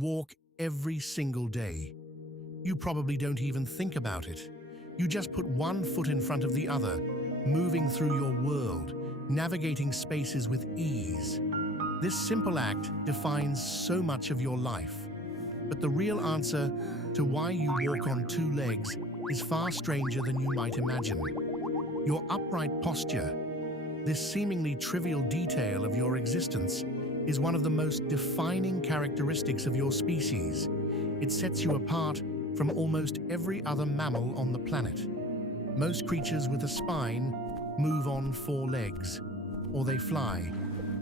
walk every single day. You probably don't even think about it. You just put one foot in front of the other, moving through your world, navigating spaces with ease. This simple act defines so much of your life. But the real answer to why you walk on two legs is far stranger than you might imagine. Your upright posture, this seemingly trivial detail of your existence, is one of the most defining characteristics of your species. It sets you apart from almost every other mammal on the planet. Most creatures with a spine move on four legs, or they fly,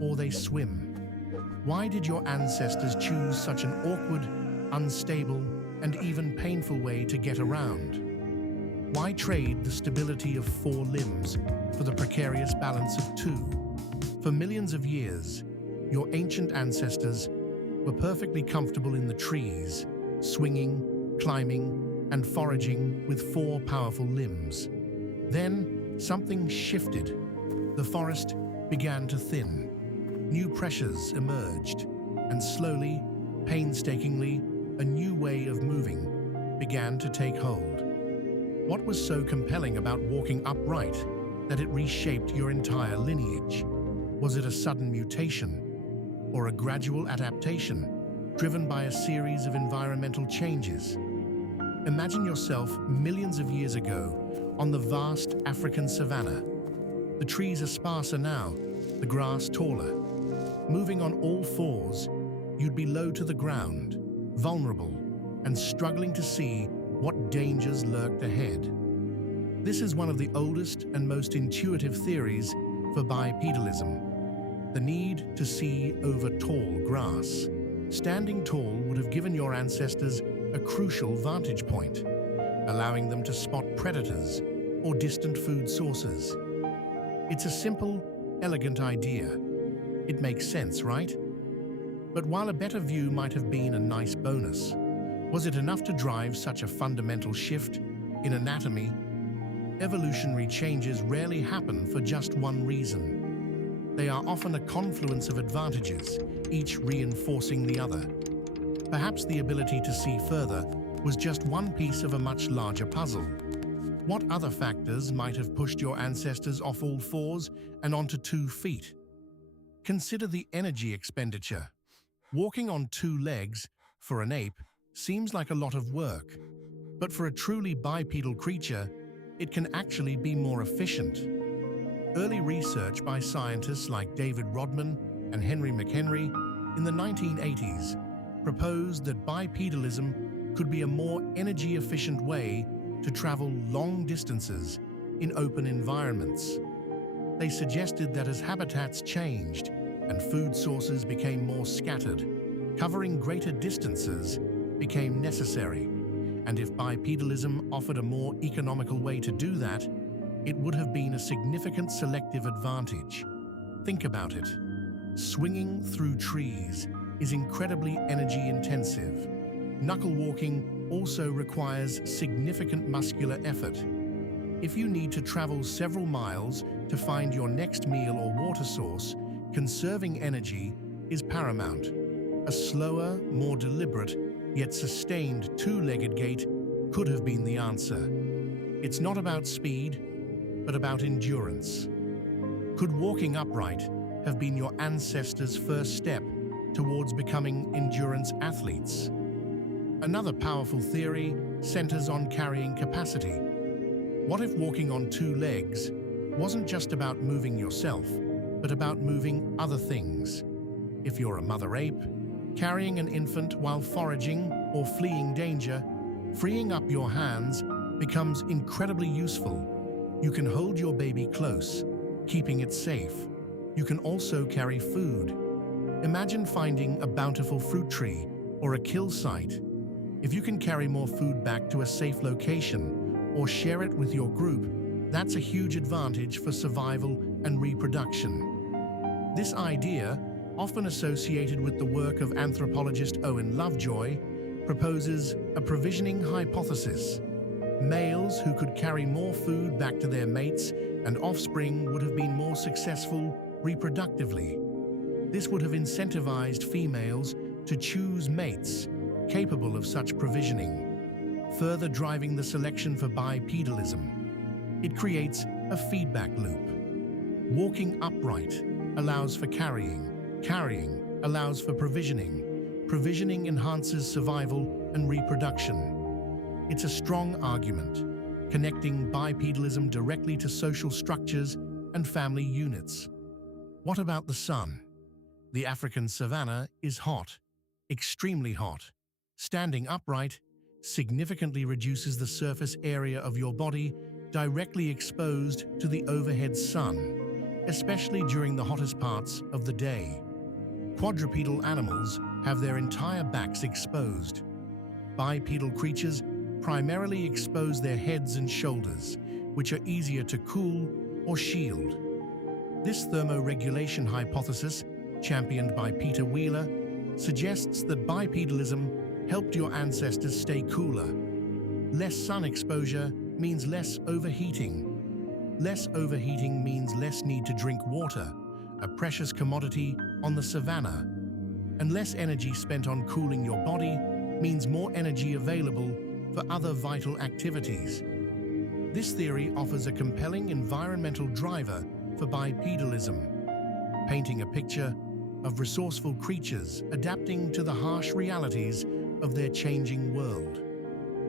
or they swim. Why did your ancestors choose such an awkward, unstable, and even painful way to get around? Why trade the stability of four limbs for the precarious balance of two? For millions of years, your ancient ancestors were perfectly comfortable in the trees, swinging, climbing, and foraging with four powerful limbs. Then, something shifted. The forest began to thin. New pressures emerged, and slowly, painstakingly, a new way of moving began to take hold. What was so compelling about walking upright that it reshaped your entire lineage? Was it a sudden mutation, or a gradual adaptation, driven by a series of environmental changes? Imagine yourself millions of years ago on the vast African savanna. The trees are sparser now, the grass taller. Moving on all fours, you'd be low to the ground, vulnerable, and struggling to see what dangers lurked ahead. This is one of the oldest and most intuitive theories for bipedalism, the need to see over tall grass. Standing tall would have given your ancestors a crucial vantage point, allowing them to spot predators or distant food sources. It's a simple, elegant idea. It makes sense, right? But while a better view might have been a nice bonus, was it enough to drive such a fundamental shift in anatomy? Evolutionary changes rarely happen for just one reason. They are often a confluence of advantages, each reinforcing the other. Perhaps the ability to see further was just one piece of a much larger puzzle. What other factors might have pushed your ancestors off all fours and onto 2 feet? Consider the energy expenditure. Walking on 2 legs, for an ape, seems like a lot of work. But for a truly bipedal creature, it can actually be more efficient. Early research by scientists like David Rodman and Henry McHenry in the 1980s proposed that bipedalism could be a more energy-efficient way to travel long distances in open environments. They suggested that as habitats changed and food sources became more scattered, covering greater distances became necessary. And if bipedalism offered a more economical way to do that, it would have been a significant selective advantage. Think about it. Swinging through trees is incredibly energy-intensive. Knuckle walking also requires significant muscular effort. If you need to travel several miles to find your next meal or water source, conserving energy is paramount. A slower, more deliberate, yet sustained 2-legged gait could have been the answer. It's not about speed, but about endurance. Could walking upright have been your ancestors' first step towards becoming endurance athletes? Another powerful theory centers on carrying capacity. What if walking on 2 legs wasn't just about moving yourself, but about moving other things? If you're a mother ape, carrying an infant while foraging or fleeing danger, freeing up your hands becomes incredibly useful. You can hold your baby close, keeping it safe. You can also carry food. Imagine finding a bountiful fruit tree or a kill site. If you can carry more food back to a safe location or share it with your group, that's a huge advantage for survival and reproduction. This idea, often associated with the work of anthropologist Owen Lovejoy, proposes a provisioning hypothesis. Males who could carry more food back to their mates and offspring would have been more successful reproductively. This would have incentivized females to choose mates capable of such provisioning, further driving the selection for bipedalism. It creates a feedback loop. Walking upright allows for carrying, carrying allows for provisioning, provisioning enhances survival and reproduction. It's a strong argument, connecting bipedalism directly to social structures and family units. What about the sun? The African savanna is hot, extremely hot. Standing upright significantly reduces the surface area of your body directly exposed to the overhead sun, especially during the hottest parts of the day. Quadrupedal animals have their entire backs exposed. Bipedal creatures primarily expose their heads and shoulders, which are easier to cool or shield. This thermoregulation hypothesis, championed by Peter Wheeler, suggests that bipedalism helped your ancestors stay cooler. Less sun exposure means less overheating. Less overheating means less need to drink water, a precious commodity on the savanna. And less energy spent on cooling your body means more energy available for other vital activities. This theory offers a compelling environmental driver for bipedalism, painting a picture of resourceful creatures adapting to the harsh realities of their changing world.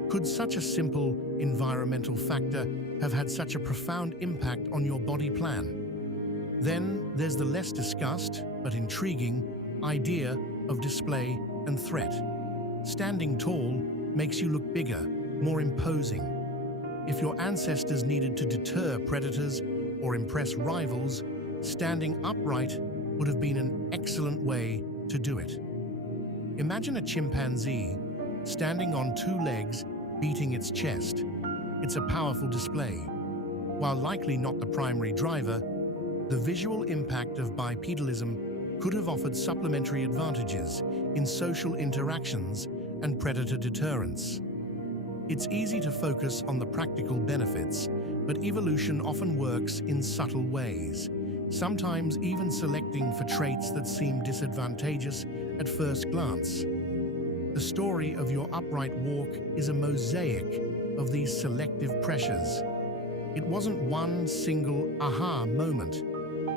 Could such a simple environmental factor have had such a profound impact on your body plan? Then there's the less discussed but intriguing idea of display and threat. Standing tall makes you look bigger, more imposing. If your ancestors needed to deter predators or impress rivals, standing upright would have been an excellent way to do it. Imagine a chimpanzee standing on two legs, beating its chest. It's a powerful display. While likely not the primary driver, the visual impact of bipedalism could have offered supplementary advantages in social interactions and predator deterrence. It's easy to focus on the practical benefits, but evolution often works in subtle ways, sometimes even selecting for traits that seem disadvantageous at first glance. The story of your upright walk is a mosaic of these selective pressures. It wasn't one single aha moment.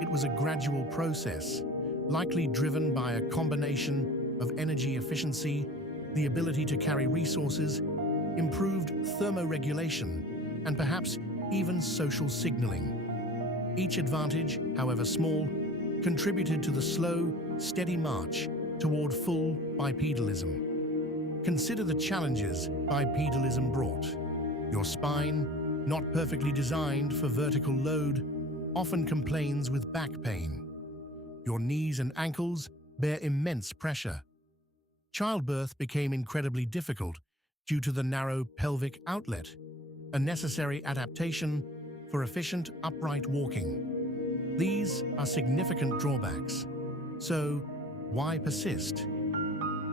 It was a gradual process, likely driven by a combination of energy efficiency, the ability to carry resources, improved thermoregulation, and perhaps even social signaling. Each advantage, however small, contributed to the slow, steady march toward full bipedalism. Consider the challenges bipedalism brought. Your spine, not perfectly designed for vertical load, often complains with back pain. Your knees and ankles bear immense pressure. Childbirth became incredibly difficult due to the narrow pelvic outlet, a necessary adaptation for efficient upright walking. These are significant drawbacks. So, why persist?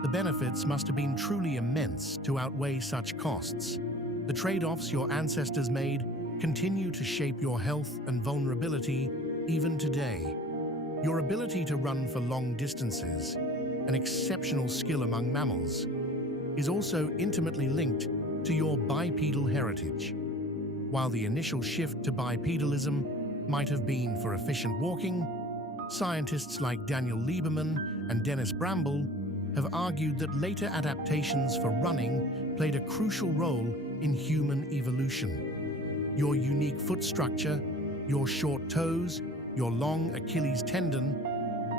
The benefits must have been truly immense to outweigh such costs. The trade-offs your ancestors made continue to shape your health and vulnerability even today. Your ability to run for long distances, an exceptional skill among mammals, is also intimately linked to your bipedal heritage. While the initial shift to bipedalism might have been for efficient walking, scientists like Daniel Lieberman and Dennis Bramble have argued that later adaptations for running played a crucial role in human evolution. Your unique foot structure, your short toes, your long Achilles tendon,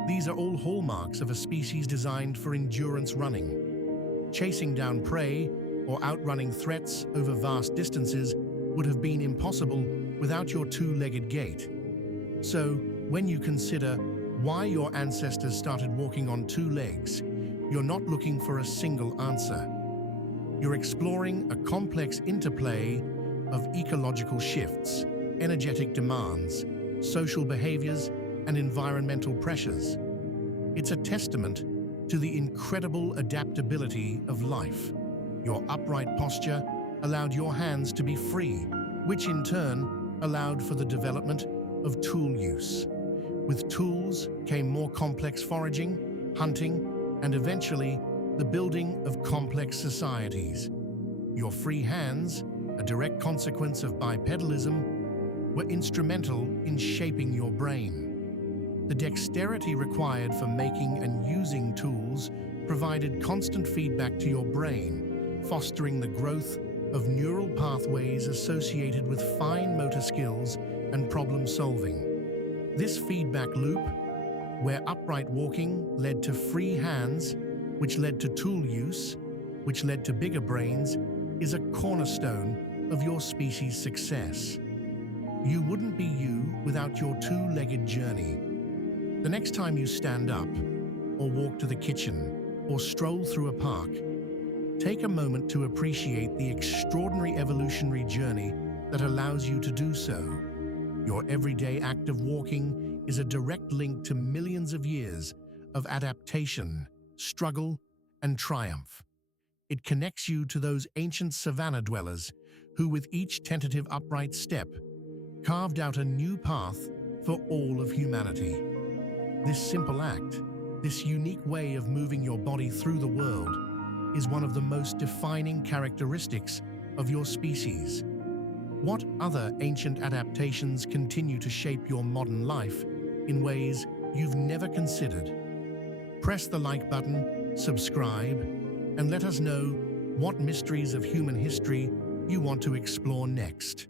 these are all hallmarks of a species designed for endurance running. Chasing down prey or outrunning threats over vast distances would have been impossible without your two-legged gait. So, when you consider why your ancestors started walking on two legs, you're not looking for a single answer. You're exploring a complex interplay of ecological shifts, energetic demands, social behaviors, and environmental pressures. It's a testament to the incredible adaptability of life. Your upright posture allowed your hands to be free, which in turn allowed for the development of tool use. With tools came more complex foraging, hunting, and eventually the building of complex societies. Your free hands, a direct consequence of bipedalism, were instrumental in shaping your brain. The dexterity required for making and using tools provided constant feedback to your brain, fostering the growth of neural pathways associated with fine motor skills and problem solving. This feedback loop, where upright walking led to free hands, which led to tool use, which led to bigger brains, is a cornerstone of your species' success. You wouldn't be you without your two-legged journey. The next time you stand up, or walk to the kitchen, or stroll through a park, take a moment to appreciate the extraordinary evolutionary journey that allows you to do so. Your everyday act of walking is a direct link to millions of years of adaptation, struggle, and triumph. It connects you to those ancient savanna dwellers who, with each tentative upright step, carved out a new path for all of humanity. This simple act, this unique way of moving your body through the world, is one of the most defining characteristics of your species. What other ancient adaptations continue to shape your modern life in ways you've never considered? Press the like button, subscribe, and let us know what mysteries of human history you want to explore next.